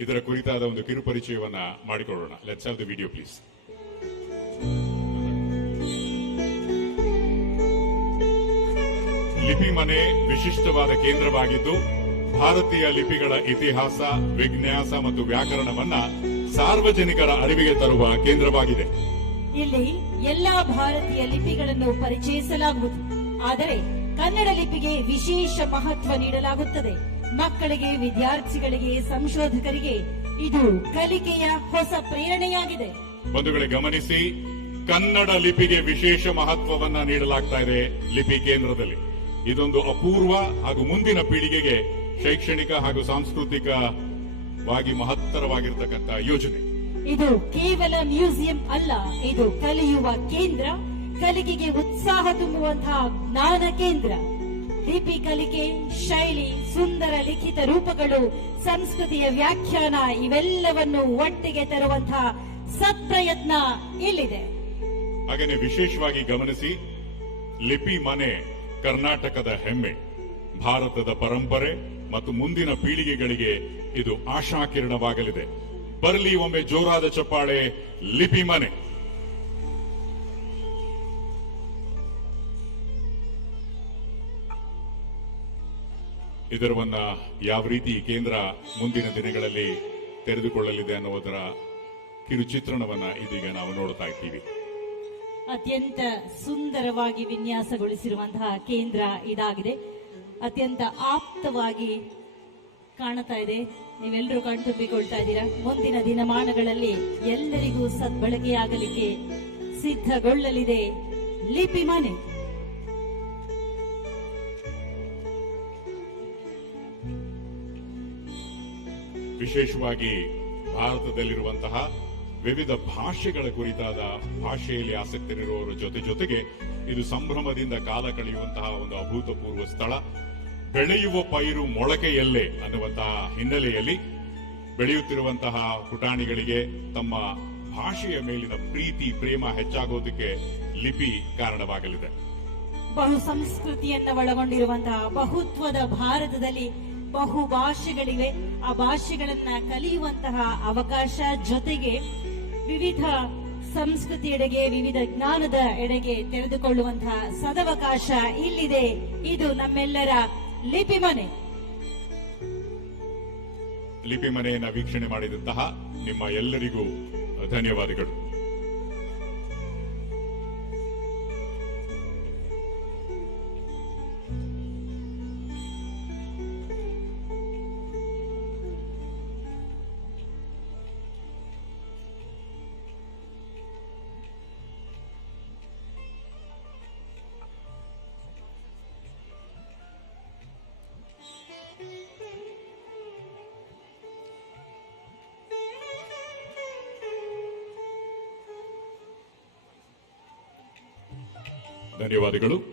ಇದರ ಕುರಿತಾದ ಒಂದು ಕಿರುಪರಿಚಯವನ್ನ ಮಾಡಿಕೊಳ್ಳೋಣ. Let's have the video please ಲಿಪಿ ಮನೆ ವಿಶಿಷ್ಟವಾದ ಕೇಂದ್ರವಾಗಿದ್ದು, ಭಾರತೀಯ ಲಿಪಿಗಳ ಇತಿಹಾಸ, ವಿನ್ಯಾಸ ಮತ್ತು ವ್ಯಾಕರಣವನ್ನ ಸಾರ್ವಜನಿಕರ ಅರಿವಿಗೆ ತರುವ ಕೇಂದ್ರವಾಗಿದೆ. ಇಲ್ಲಿ ಎಲ್ಲಾ ಭಾರತೀಯ ಲಿಪಿಗಳನ್ನು ಪರಿಚಯಿಸಲಾಗುವುದು. ಆದರೆ ಕನ್ನಡ ಲಿಪಿಗೆ ವಿಶೇಷ ಮಹತ್ವ ನೀಡಲಾಗುತ್ತದೆ. ಮಕ್ಕಳಿಗೆ ವಿದ್ಯಾರ್ಥಿಗಳಿಗೆ ಸಂಶೋಧಕರಿಗೆ ಇದು ಕಲಿಕೆಯ ಹೊಸ ಪ್ರೇರಣೆಯಾಗಿದೆ. ಬಂಧುಗಳೇ ಗಮನಿಸಿ ಕನ್ನಡ ಲಿಪಿಗೆ ವಿಶೇಷ ಮಹತ್ವವನ್ನ ನೀಡಲಾಗ್ತಾ ಇದೆ ಲಿಪಿ ಕೇಂದ್ರದಲ್ಲಿ. ಇದೊಂದು ಅಪೂರ್ವ ಹಾಗೂ ಮುಂದಿನ ಪೀಳಿಗೆಗೆ ಶೈಕ್ಷಣಿಕ ಹಾಗೂ ಸಾಂಸ್ಕೃತಿಕವಾಗಿ ಮಹತ್ತರವಾಗಿರ್ತಕ್ಕಂಥ ಯೋಜನೆ. ಇದು ಕೇವಲ ಮ್ಯೂಸಿಯಂ ಅಲ್ಲ ಇದು ಕಲಿಯುವ ಕೇಂದ್ರ ಕಲಿಕೆಗೆ ಉತ್ಸಾಹ ತುಂಬುವಂತಹ ಜ್ಞಾನ ಕೇಂದ್ರ. ಲಿಪಿ ಕಲಿಕೆ ಶೈಲಿ ಸುಂದರ ಲಿಖಿತ ರೂಪಗಳು ಸಂಸ್ಕೃತಿಯ ವ್ಯಾಖ್ಯಾನ ಇವೆಲ್ಲವನ್ನು ಒಟ್ಟಿಗೆ ತರುವಂತಹ ಸತ್ಪ್ರಯತ್ನ ಇಲ್ಲಿದೆ. ಹಾಗೆಯೇ ವಿಶೇಷವಾಗಿ ಗಮನಿಸಿ, ಲಿಪಿ ಮನೆ ಕರ್ನಾಟಕದ ಹೆಮ್ಮೆ. ಭಾರತದ ಪರಂಪರೆ ಮತ್ತು ಮುಂದಿನ ಪೀಳಿಗೆಗಳಿಗೆ ಇದು ಆಶಾಕಿರಣವಾಗಲಿದೆ. ಬರಲಿ ಒಮ್ಮೆ ಜೋರಾದ ಚಪ್ಪಾಳೆ, ಲಿಪಿ ಮನೆ. ಇದರವನ್ನ ಯಾವ ರೀತಿ ಕೇಂದ್ರ ಮುಂದಿನ ದಿನಗಳಲ್ಲಿ ತೆರೆದುಕೊಳ್ಳಲಿದೆ ಅನ್ನೋದರ ಕಿರು ಚಿತ್ರಣವನ್ನ ಇದೀಗ ನಾವು ನೋಡ್ತಾ ಇದ್ದೀವಿ. ಅತ್ಯಂತ ಸುಂದರವಾಗಿ ವಿನ್ಯಾಸಗೊಳಿಸಿರುವಂತಹ ಕೇಂದ್ರ ಇದಾಗಿದೆ. ಅತ್ಯಂತ ಆಪ್ತವಾಗಿ ಕಾಣ್ತಾ ಇದೆ. ನೀವೆಲ್ಲರೂ ಕಣ್ತುಂಬಿಕೊಳ್ತಾ ಇದ್ದೀರಾ? ಮುಂದಿನ ದಿನಮಾನಗಳಲ್ಲಿ ಎಲ್ಲರಿಗೂ ಸದ್ಬಳಕೆಯಾಗಲಿಕ್ಕೆ ಸಿದ್ಧಗೊಳ್ಳಲಿದೆ ಲಿಪಿ ಮನೆ. ವಿಶೇಷವಾಗಿ ಭಾರತದಲ್ಲಿರುವಂತಹ ವಿವಿಧ ಭಾಷೆಗಳ ಕುರಿತಾದ ಭಾಷೆಯಲ್ಲಿ ಆಸಕ್ತರಿರುವವರ ಜೊತೆ ಜೊತೆಗೆ ಇದು ಸಂಭ್ರಮದಿಂದ ಕಾಲ ಕಳೆಯುವಂತಹ ಒಂದು ಅಭೂತಪೂರ್ವ ಸ್ಥಳ. ಬೆಳೆಯುವ ಪೈರು ಮೊಳಕೆಯಲ್ಲೇ ಅನ್ನುವಂತಹ ಹಿನ್ನೆಲೆಯಲ್ಲಿ ಬೆಳೆಯುತ್ತಿರುವಂತಹ ಪುಟಾಣಿಗಳಿಗೆ ತಮ್ಮ ಭಾಷೆಯ ಮೇಲಿನ ಪ್ರೀತಿ, ಪ್ರೇಮ ಹೆಚ್ಚಾಗೋದಕ್ಕೆ ಲಿಪಿ ಕಾರಣವಾಗಲಿದೆ. ಬಹು ಸಂಸ್ಕೃತಿಯನ್ನ ಒಳಗೊಂಡಿರುವಂತಹ ಬಹುತ್ವದ ಭಾರತದಲ್ಲಿ ಬಹು ಭಾಷೆಗಳಿವೆ. ಆ ಭಾಷೆಗಳನ್ನ ಕಲಿಯುವಂತಹ ಅವಕಾಶ ಜೊತೆಗೆ ವಿವಿಧ ಸಂಸ್ಕೃತಿಯೆಡೆಗೆ ವಿವಿಧ ಜ್ಞಾನದ ಎಡೆಗೆ ತೆರೆದುಕೊಳ್ಳುವಂತಹ ಸದವಕಾಶ ಇಲ್ಲಿದೆ. ಇದು ನಮ್ಮೆಲ್ಲರ ಲಿಪಿ ಮನೆ. ಲಿಪಿ ಮನೆಯನ್ನ ವೀಕ್ಷಣೆ ಮಾಡಿದಂತಹ ನಿಮ್ಮ ಎಲ್ಲರಿಗೂ ಧನ್ಯವಾದಗಳು. ಧನ್ಯವಾದಗಳು.